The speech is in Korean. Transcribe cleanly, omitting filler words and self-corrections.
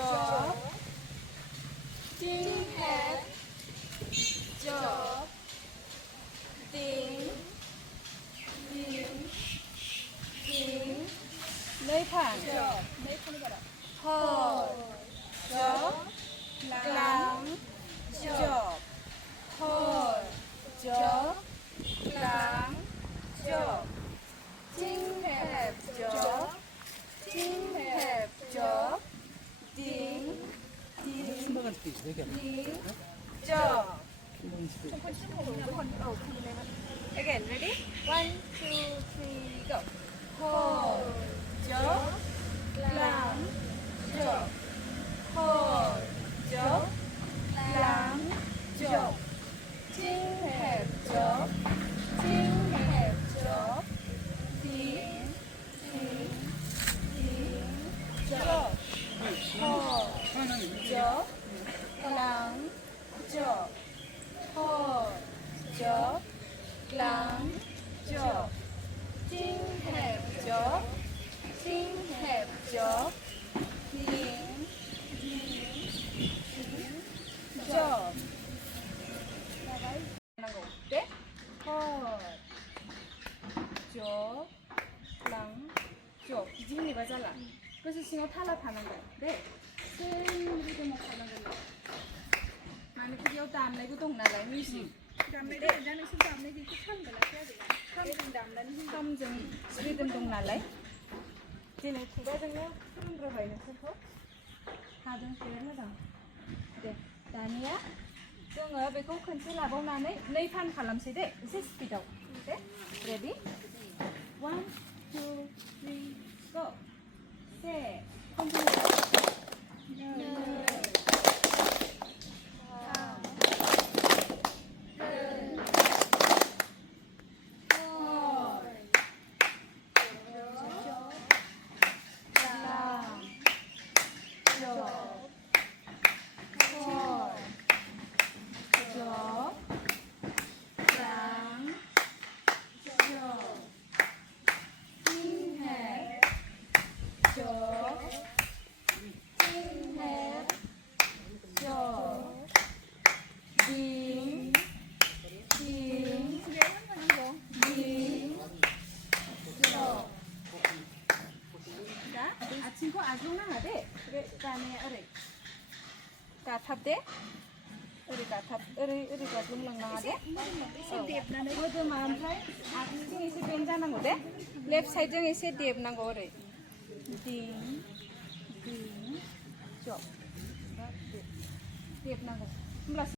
job, ding have, job, ding, nơi phản, hờ, job, lắng, job, hờ, job, lắng, job, ding have, job, ding have, job, ding, job. Again, ready? 1, 2, 3, go. Hờ, job, lắng, job, hờ, job, lắng, job, ding have, job, ding have, job, ding, job, hờ, job, lắng, job, hờ, job, lắng, job, ding have, job, ding have, job, ding, job. 네? hờ, job, lắng, job. 이진이 맞아라. 그래서 지금 탈락하는 거야. 네. 승리도 못 하는 거야. 만약 그게 다음 내고 동나라 미시. Đầm này để ra nó xin đầm này thì cái thân phải là cái gì? Thân thì đầm là nó 점점 리듬 동나라. 지금 구가정요 흐름 들어가 있는 템포. 하던 시간이다. 네. 다니야. जोङो बेखौ खनसे लाबावनानै 2 फान खालामसै दे एसे स्पिडआव दे रेडि 1 2 3 गो से 아침고 아중나하대 그래 그다음에 어리 가탑대 어리 가탑 어리 가중랑나하대 모두만 ओमफ्राय आथिंजों एसे बेन्ड जानांगौ दे लेफ्ट साइडजों एसे देबनांगौ ओरै दिं दिं ज' देबनांगौ होमब्लासो